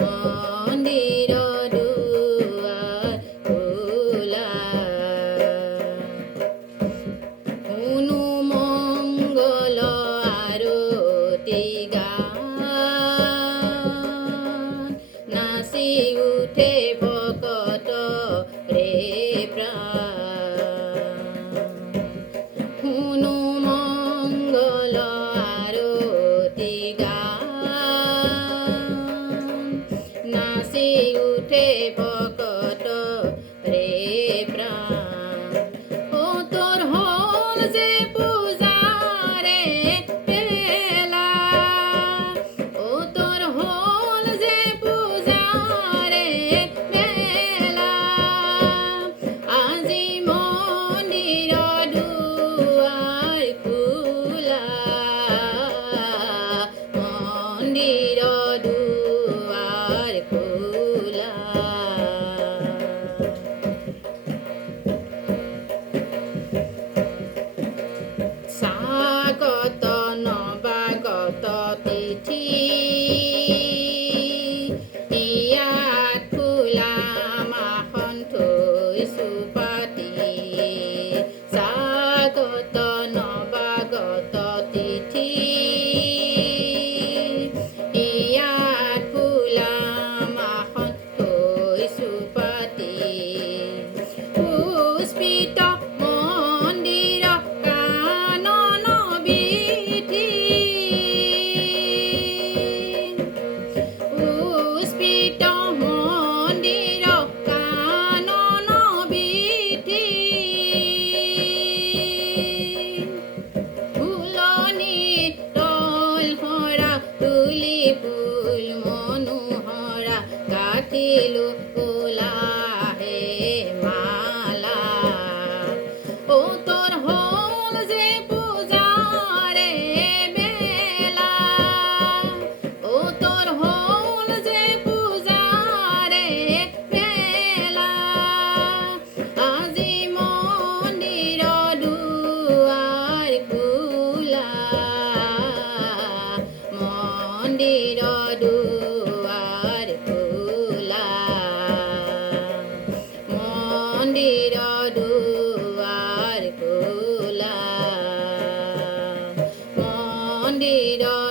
মন্দিৰৰ দুৱাৰ খোলা শুনো মংগল আৰতি গান নাচি উঠে ভকত ৰে প্ৰাণ শুনো মংগল আৰতি গান নাচি উঠে ভকত ৰে প্ৰাণ ও তোৰ হ'ল যে পূজাৰে বেলা ও তোৰ হ'ল যে পূজাৰে বেলা আজি মন্দিৰৰ দুৱাৰ খোলা মন্দিৰৰ দুৱাৰ খোলা স্বাগত নৱাগত তিথি ইয়াত খোলা মাখন থৈছো পাতি স্বাগত নৱাগত তিথি ইয়াত খোলা মাখন থৈছো পাতি পুষ্পিত মন্দিৰ কানন বিধি পুষ্পিত মন্দিৰ কানন বিধি ফুলনি তল হৰা তুলি ফুল মনোহৰা গাঁঠিলো কোলাহে মালা ও তোৰ হ'ল যে পূজাৰে বেলা ও তোৰ হ'ল যে পূজাৰে বেলা আজি মন্দিৰৰ দুৱাৰ খোলা মন্দিৰৰ দুৱাৰ খোলা মন্দিৰৰ দুৱাৰ খোলা মন্দিৰৰ